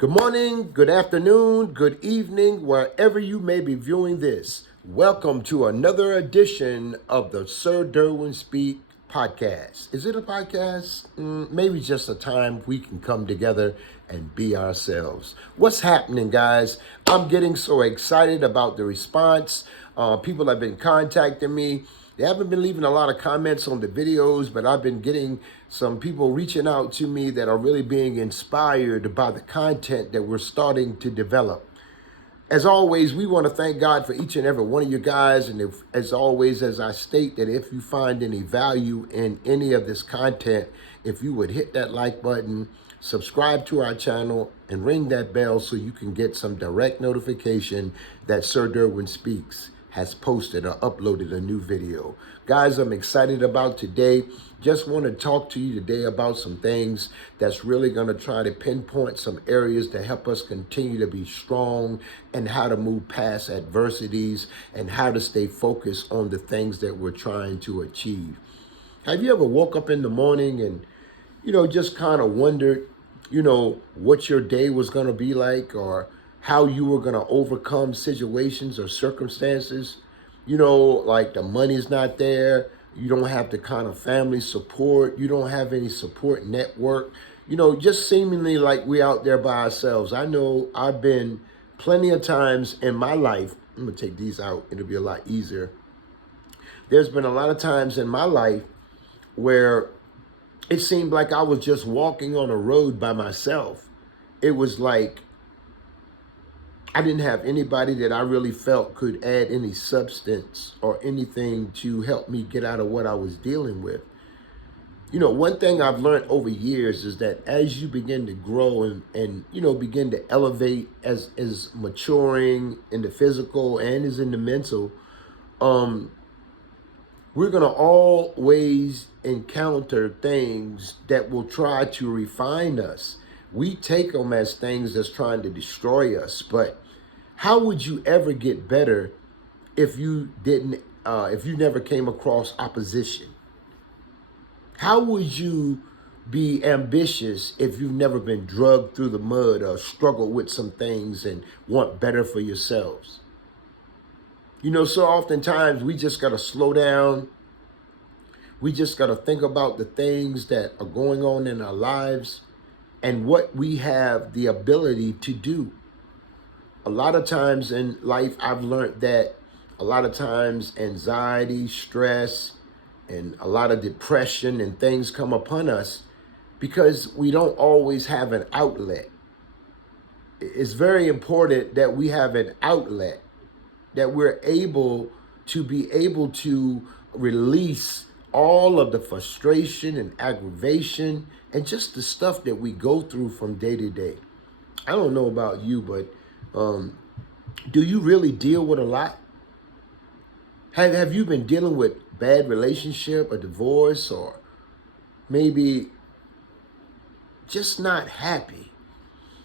Good morning, good afternoon, good evening, wherever you may be viewing this. Welcome to another edition of the Sir Derwin Speak podcast. Is it a podcast? Maybe just a time we can come together and be ourselves. What's happening, guys? I'm getting so excited about the response. People have been contacting me. They haven't been leaving a lot of comments on the videos, but I've been getting some people reaching out to me that are really being inspired by the content that we're starting to develop. As always, we want to thank God for each and every one of you guys. And as always, as I state, that if you find any value in any of this content, if you would hit that like button, subscribe to our channel, and ring that bell so you can get some direct notification that Sir Derwin Speaks has posted or uploaded a new video. Guys, I'm excited about today. Just want to talk to you today about some things that's really going to try to pinpoint some areas to help us continue to be strong and how to move past adversities and how to stay focused on the things that we're trying to achieve. Have you ever woke up in the morning and, just kind of wondered, what your day was going to be like or how you were going to overcome situations or circumstances? Like the money's not there. You don't have the kind of family support. You don't have any support network. Just seemingly like we're out there by ourselves. I know I've been plenty of times in my life. I'm going to take these out. It'll be a lot easier. There's been a lot of times in my life where it seemed like I was just walking on a road by myself. It was like I didn't have anybody that I really felt could add any substance or anything to help me get out of what I was dealing with. One thing I've learned over years is that as you begin to grow and begin to elevate as maturing in the physical and as in the mental, we're going to always encounter things that will try to refine us. We take them as things that's trying to destroy us. But how would you ever get better if you never came across opposition? How would you be ambitious if you've never been drugged through the mud or struggled with some things and want better for yourselves? So oftentimes we just got to slow down. We just got to think about the things that are going on in our lives and what we have the ability to do. A lot of times in life, I've learned that a lot of times anxiety, stress, and a lot of depression and things come upon us because we don't always have an outlet. It's very important that we have an outlet, that we're able to release all of the frustration and aggravation and just the stuff that we go through from day to day. I don't know about you, but do you really deal with a lot? Have you been dealing with bad relationship, a divorce, or maybe just not happy?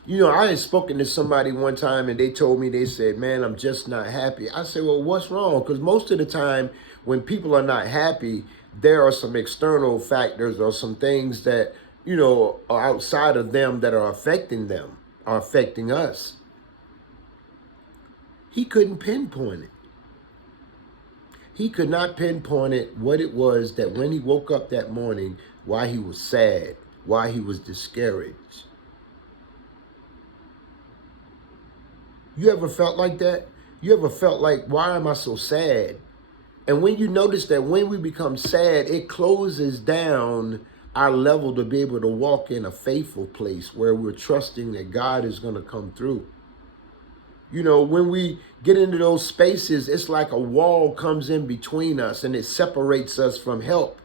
I had spoken to somebody one time and they said, man, I'm just not happy. I said, well, what's wrong? Because most of the time when people are not happy, there are some external factors or some things that, are outside of them that are affecting them, are affecting us. He couldn't pinpoint it. He could not pinpoint it, what it was that when he woke up that morning, why he was sad, why he was discouraged. You ever felt like that? You ever felt like, why am I so sad? And when you notice that when we become sad, it closes down our level to be able to walk in a faithful place where we're trusting that God is going to come through. When we get into those spaces, it's like a wall comes in between us and it separates us from help.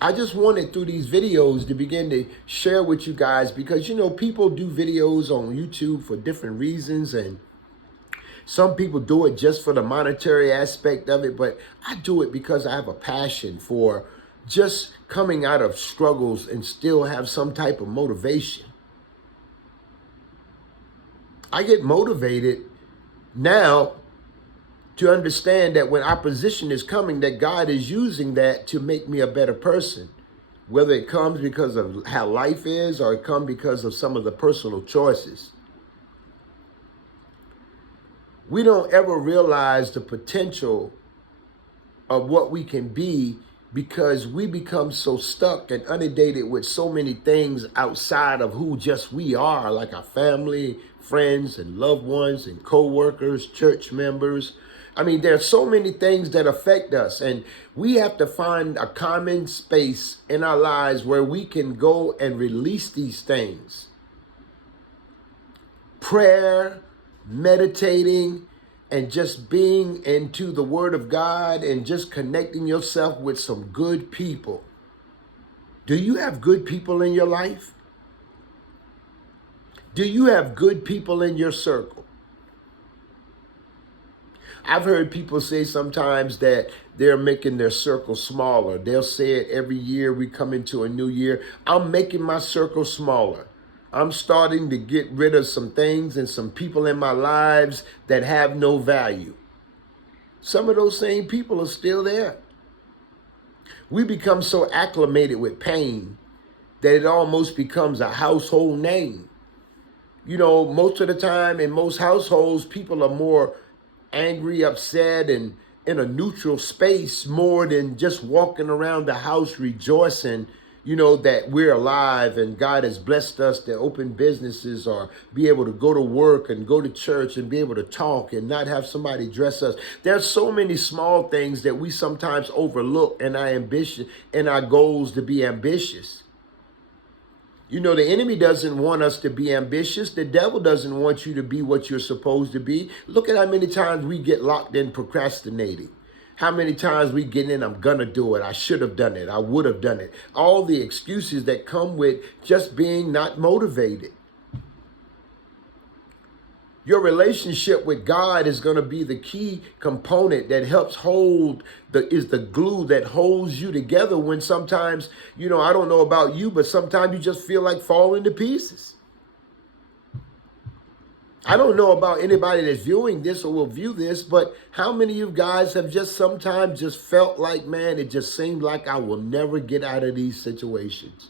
I just wanted through these videos to begin to share with you guys because, people do videos on YouTube for different reasons, and some people do it just for the monetary aspect of it, but I do it because I have a passion for just coming out of struggles and still have some type of motivation. I get motivated now to understand that when opposition is coming, that God is using that to make me a better person. whether it comes because of how life is or it comes because of some of the personal choices. We don't ever realize the potential of what we can be because we become so stuck and inundated with so many things outside of who just we are, like our family, friends, and loved ones, and co-workers, church members. I mean, there are so many things that affect us, and we have to find a common space in our lives where we can go and release these things. Prayer, meditating, and just being into the Word of God and just connecting yourself with some good people. Do you have good people in your life? Do you have good people in your circle? I've heard people say sometimes that they're making their circle smaller. They'll say it every year we come into a new year. I'm making my circle smaller. I'm starting to get rid of some things and some people in my lives that have no value. Some of those same people are still there. We become so acclimated with pain that it almost becomes a household name. You know, most of the time in most households, people are more angry, upset, and in a neutral space more than just walking around the house rejoicing, you know, that we're alive and God has blessed us to open businesses or be able to go to work and go to church and be able to talk and not have somebody dress us. There's so many small things that we sometimes overlook in our ambition and our goals to be ambitious. You know, the enemy doesn't want us to be ambitious. The devil doesn't want you to be what you're supposed to be. Look at how many times we get locked in procrastinating. How many times we get in, I'm gonna do it. I should have done it. I would have done it. All the excuses that come with just being not motivated. Your relationship with God is going to be the key component that helps is the glue that holds you together when sometimes, you know, I don't know about you, but sometimes you just feel like falling to pieces. I don't know about anybody that's viewing this or will view this, but how many of you guys have just sometimes just felt like, man, it just seemed like I will never get out of these situations?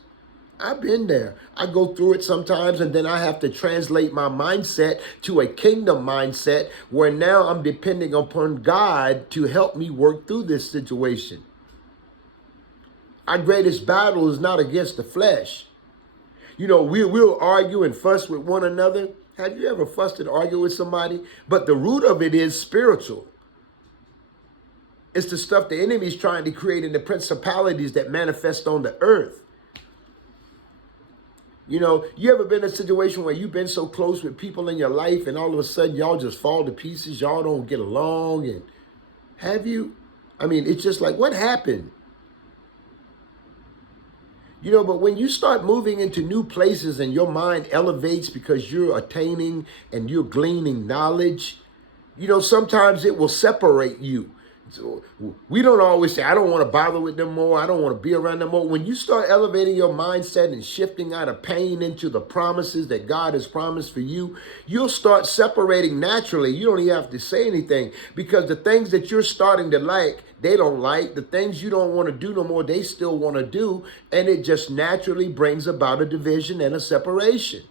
I've been there. I go through it sometimes, and then I have to translate my mindset to a kingdom mindset where now I'm depending upon God to help me work through this situation. Our greatest battle is not against the flesh. You know, we'll argue and fuss with one another. Have you ever fussed and argued with somebody? But the root of it is spiritual. It's the stuff the enemy's trying to create in the principalities that manifest on the earth. You know, you ever been in a situation where you've been so close with people in your life and all of a sudden y'all just fall to pieces, y'all don't get along, and have you? I mean, it's just like, what happened? You know, but when you start moving into new places and your mind elevates because you're attaining and you're gleaning knowledge, you know, sometimes it will separate you. So we don't always say, I don't want to bother with them more. I don't want to be around them more. When you start elevating your mindset and shifting out of pain into the promises that God has promised for you, you'll start separating naturally. You don't even have to say anything because the things that you're starting to like, they don't like. The things you don't want to do no more, they still want to do. And it just naturally brings about a division and a separation.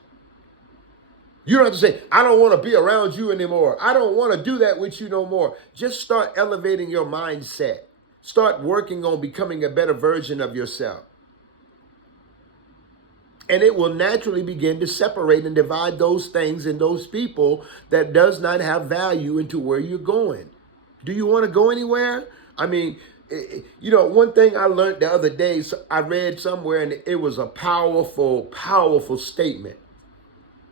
You don't have to say, I don't want to be around you anymore. I don't want to do that with you no more. Just start elevating your mindset. Start working on becoming a better version of yourself. And it will naturally begin to separate and divide those things and those people that does not have value into where you're going. Do you want to go anywhere? I mean, you know, one thing I learned the other day, I read somewhere and it was a powerful, powerful statement.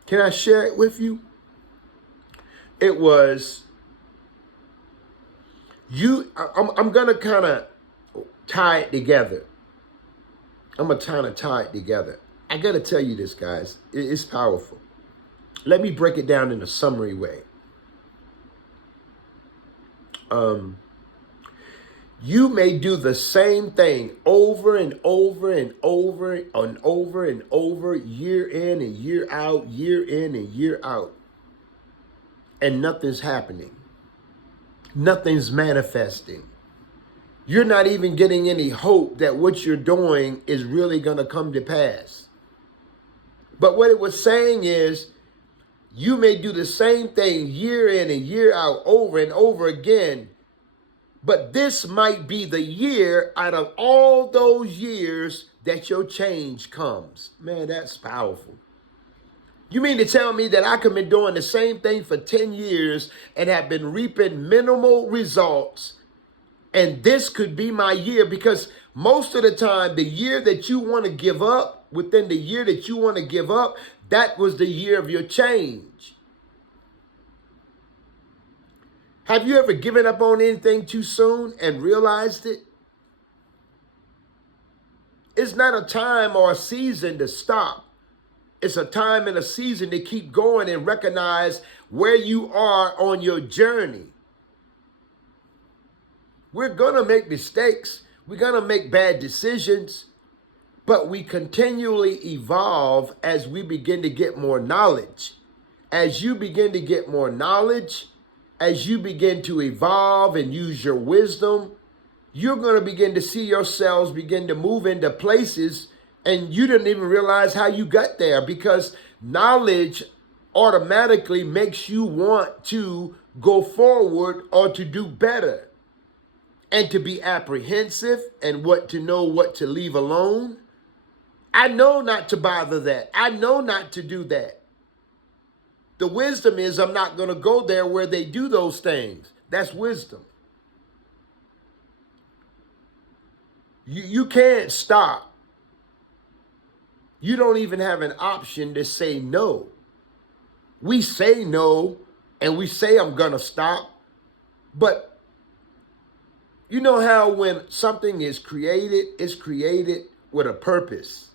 Can I share it with you? It was, I'm going to kind of tie it together. I'm going to kind of tie it together. I got to tell you this, guys. It's powerful. Let me break it down in a summary way. You may do the same thing over and over and over and over and over, year in and year out, year in and year out. And nothing's happening. Nothing's manifesting. you're not even getting any hope that what you're doing is really going to come to pass. But what it was saying is, you may do the same thing year in and year out, over and over again, but this might be the year out of all those years that your change comes. Man, that's powerful. You mean to tell me that I could be doing the same thing for 10 years and have been reaping minimal results, and this could be my year? Because most of the time, the year that you want to give up, within the year that you want to give up, that was the year of your change. Have you ever given up on anything too soon and realized it? It's not a time or a season to stop. It's a time and a season to keep going and recognize where you are on your journey. We're going to make mistakes. We're going to make bad decisions, but we continually evolve as we begin to get more knowledge. As you begin to get more knowledge, as you begin to evolve and use your wisdom, you're going to begin to see yourselves begin to move into places and you didn't even realize how you got there, because knowledge automatically makes you want to go forward or to do better and to be apprehensive and what to leave alone. I know not to bother that. I know not to do that. The wisdom is I'm not going to go there where they do those things. That's wisdom. You can't stop. You don't even have an option to say no. We say no and we say I'm going to stop. But you know how when something is created, it's created with a purpose.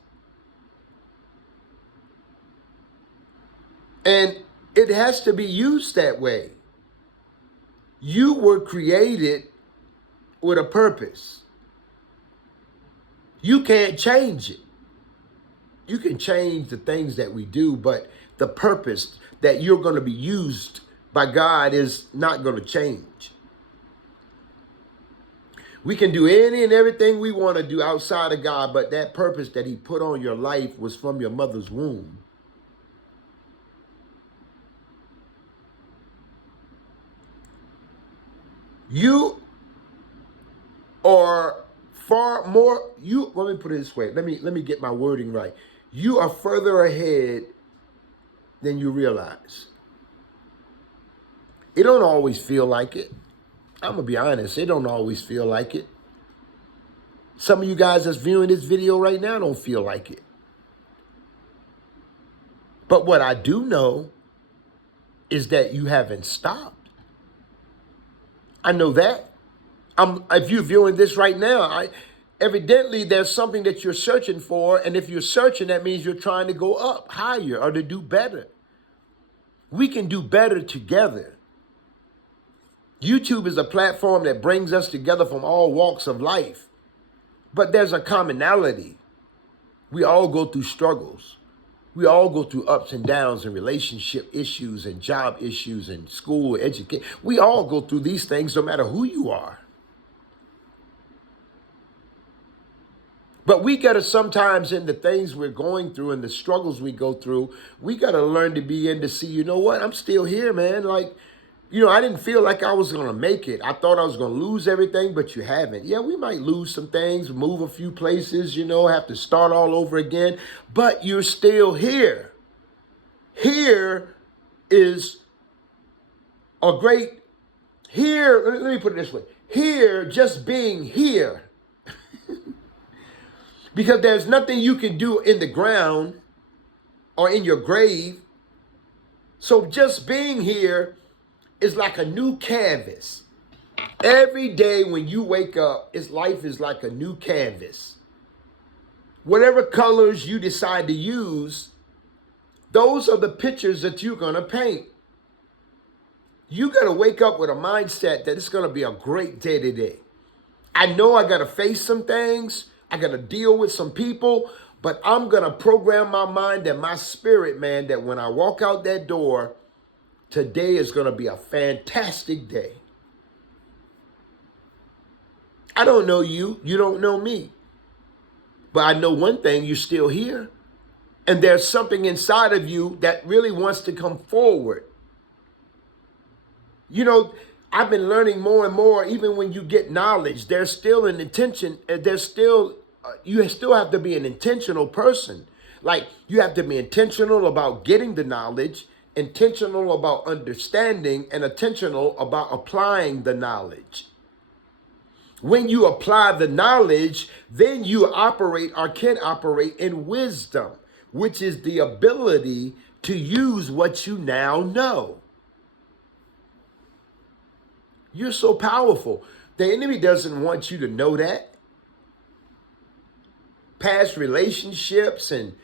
And it has to be used that way. You were created with a purpose. You can't change it. You can change the things that we do, but the purpose that you're going to be used by God is not going to change. We can do any and everything we want to do outside of God, but that purpose that he put on your life was from your mother's womb. You are far more, let me put it this way. Let me get my wording right. You are further ahead than you realize. It don't always feel like it. I'm going to be honest. It don't always feel like it. Some of you guys that's viewing this video right now don't feel like it. But what I do know is that you haven't stopped. I know that. If you're viewing this right now, evidently there's something that you're searching for. And if you're searching, that means you're trying to go up higher or to do better. We can do better together. YouTube is a platform that brings us together from all walks of life. But there's a commonality. We all go through struggles. We all go through ups and downs and relationship issues and job issues and school, education. We all go through these things no matter who you are. But we got to sometimes, in the things we're going through and the struggles we go through, we got to learn to begin to see, you know what? I'm still here, man. Like, I didn't feel like I was going to make it. I thought I was going to lose everything, but you haven't. Yeah, we might lose some things, move a few places, have to start all over again, but you're still here. Here is let me put it this way. Here, just being here. Because there's nothing you can do in the ground or in your grave. So just being here is like a new canvas. Every day when you wake up, life is like a new canvas. Whatever colors you decide to use, those are the pictures that you're going to paint. You got to wake up with a mindset that it's going to be a great day today. I know I got to face some things. I got to deal with some people, but I'm going to program my mind and my spirit, man, that when I walk out that door, today is going to be a fantastic day. I don't know you. You don't know me. But I know one thing, you're still here. And there's something inside of you that really wants to come forward. You know, I've been learning more and more, even when you get knowledge, there's still an intention, you still have to be an intentional person. Like, you have to be intentional about getting the knowledge, intentional about understanding, and intentional about applying the knowledge. When you apply the knowledge, then you operate or can operate in wisdom, which is the ability to use what you now know. You're so powerful. The enemy doesn't want you to know that. Past relationships and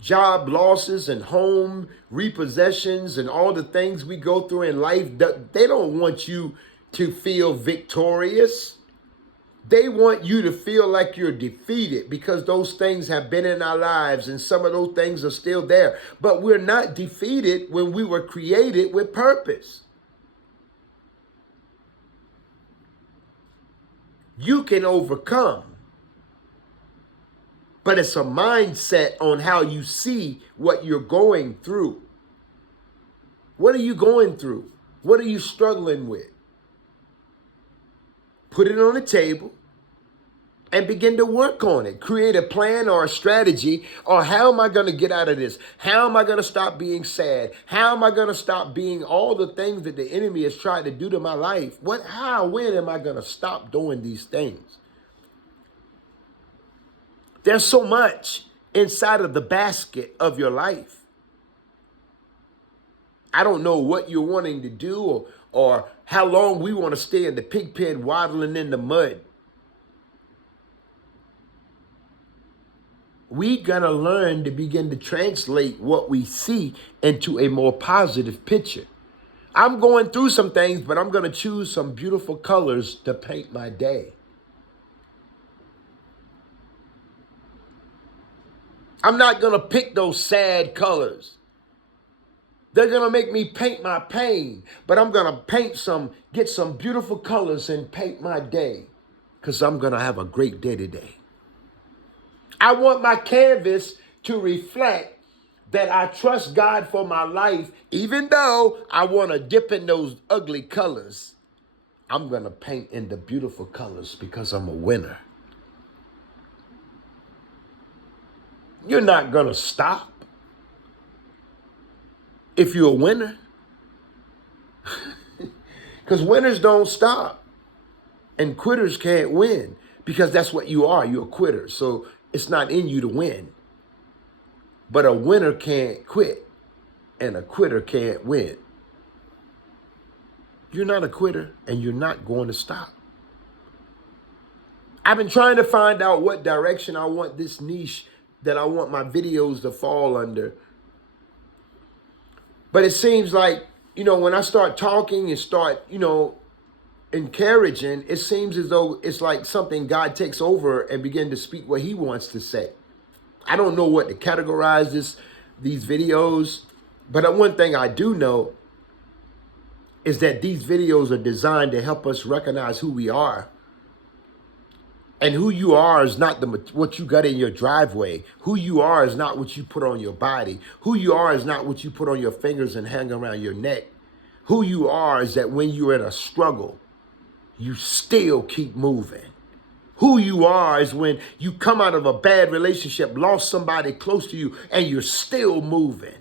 job losses and home repossessions and all the things we go through in life, they don't want you to feel victorious. They want you to feel like you're defeated because those things have been in our lives and some of those things are still there. But we're not defeated when we were created with purpose. You can overcome. But it's a mindset on how you see what you're going through. What are you going through? What are you struggling with? Put it on the table and begin to work on it. Create a plan or a strategy, or how am I going to get out of this? How am I going to stop being sad? How am I going to stop being all the things that the enemy has tried to do to my life? When am I going to stop doing these things? There's so much inside of the basket of your life. I don't know what you're wanting to do or how long we want to stay in the pig pen waddling in the mud. We got to learn to begin to translate what we see into a more positive picture. I'm going through some things, but I'm going to choose some beautiful colors to paint my day. I'm not going to pick those sad colors. They're going to make me paint my pain, but I'm going to get some beautiful colors and paint my day because I'm going to have a great day today. I want my canvas to reflect that I trust God for my life, even though I want to dip in those ugly colors. I'm going to paint in the beautiful colors because I'm a winner. You're not going to stop if you're a winner. Because winners don't stop. And quitters can't win because that's what you are. You're a quitter. So it's not in you to win. But a winner can't quit. And a quitter can't win. You're not a quitter and you're not going to stop. I've been trying to find out what direction I want this niche that I want my videos to fall under. But it seems like, when I start talking and start, encouraging, it seems as though it's like something God takes over and begin to speak what he wants to say. I don't know what to categorize these videos, but one thing I do know is that these videos are designed to help us recognize who we are. And who you are is not what you got in your driveway. Who you are is not what you put on your body. Who you are is not what you put on your fingers and hang around your neck. Who you are is that when you're in a struggle, you still keep moving. Who you are is when you come out of a bad relationship, lost somebody close to you, and you're still moving.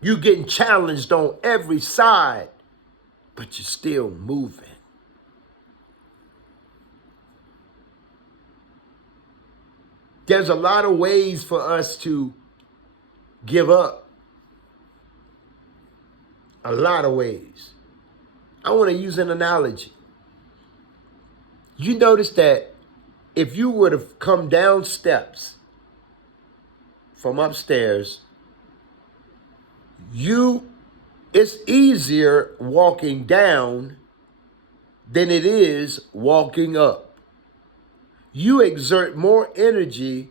You're getting challenged on every side, but you're still moving. There's a lot of ways for us to give up. A lot of ways. I want to use an analogy. You notice that if you would have come down steps from upstairs, it's easier walking down than it is walking up. You exert more energy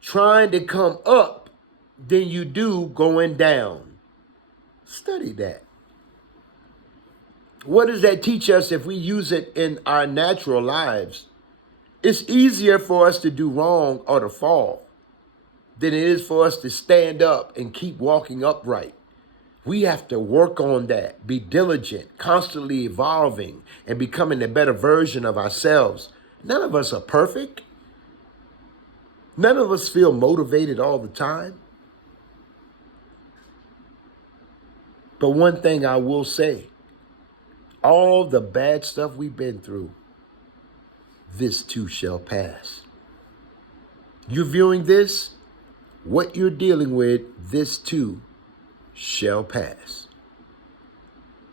trying to come up than you do going down. Study that. What does that teach us if we use it in our natural lives? It's easier for us to do wrong or to fall than it is for us to stand up and keep walking upright. We have to work on that, be diligent, constantly evolving and becoming a better version of ourselves. None of us are perfect. None of us feel motivated all the time. But one thing I will say, all the bad stuff we've been through, this too shall pass. You're viewing this, what you're dealing with, this too shall pass.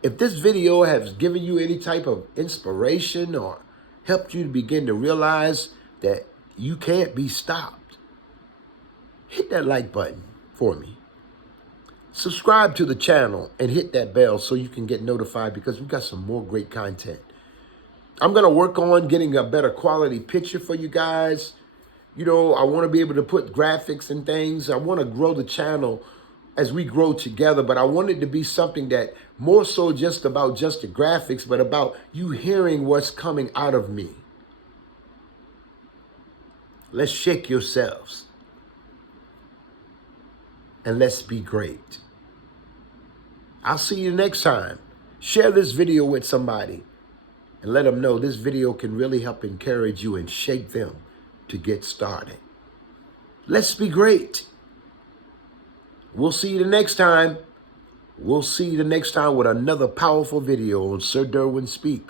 If this video has given you any type of inspiration or helped you to begin to realize that you can't be stopped, hit that like button for me. Subscribe to the channel and hit that bell so you can get notified because we've got some more great content. I'm going to work on getting a better quality picture for you guys. You know, I want to be able to put graphics and things. I want to grow the channel as we grow together, but I want it to be something that more so just about just the graphics, but about you hearing what's coming out of me. Let's shake yourselves and let's be great. I'll see you next time. Share this video with somebody and let them know this video can really help encourage you and shake them to get started. Let's be great. We'll see you the next time. We'll see you the next time with another powerful video on Sir Derwin Speaks.